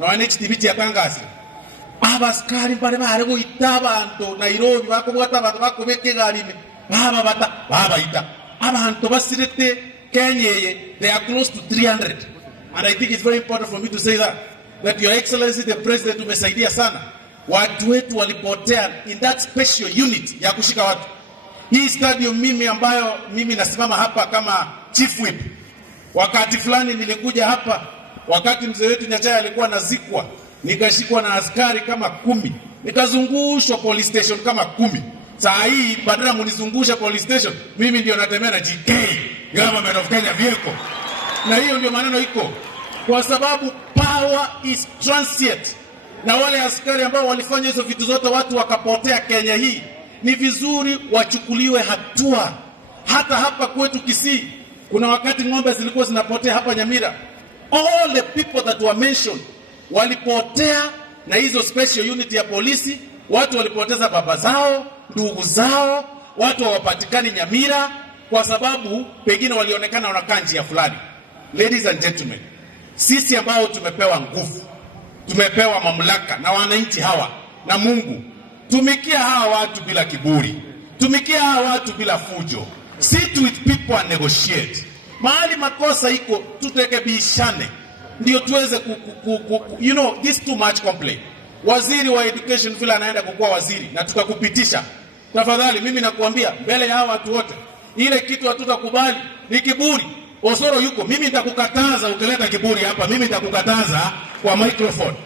na wanechitibiti yatangaze abasikari bari bari guhita abantu Nairobi bakubwata abantu bakubeke garime babaita abantu basirete Kenyeye. They are close to 300, and I think it's very important for me to say that Your Excellency the President umesaidia sana. Watu wetu walipotea in that special unit ya kushika watu. Hii stadium mimi nasimama hapa kama chief whip. Wakati fulani nilikuja hapa wakati mzee wetu Nyachaya alikuwa nazikwa, nikashikwa na askari kama 10, nikazungushwa police station kama 10. Saa hii badala munizungusha police station, mimi ndio natembea na GK, Government of Kenya vehicle. Na hiyo ndio maneno iko, kwa sababu power is transient. Na wale askari ambao walifanya hizo vitu zote watu wakapotea Kenya hii, ni vizuri wachukuliwe hatua. Hata hapa kwetu Kisii kuna wakati ng'ombe zilikuwa zinapotea hapa Nyamira. All the people that were mentioned walipotea na hizo special unit ya polisi. Watu walipoteza baba zao, ndugu zao, watu hawapatikani Nyamira kwa sababu pengine walionekana wanakaa njia fulani. Ladies and gentlemen, sisi ambao tumepewa nguvu, tumepewa mamlaka na wananchi hawa na Mungu, tumikia hawa watu bila kiburi, tumikia hawa watu bila fujo. Sit with people and negotiate. Mahali makosa iko tutekebishane ndio tuweze you know, this too much complaint. Waziri wa education vile anaenda kukuwa waziri na tukakupitisha, tafadhali mimi nakuambia mbele ya hawa watu wote, ile kitu hatutakubali ni kiburi. Osoro yuko, mimi nitakukataza ukileta kiburi hapa, mimi nitakukataza kwa microphone.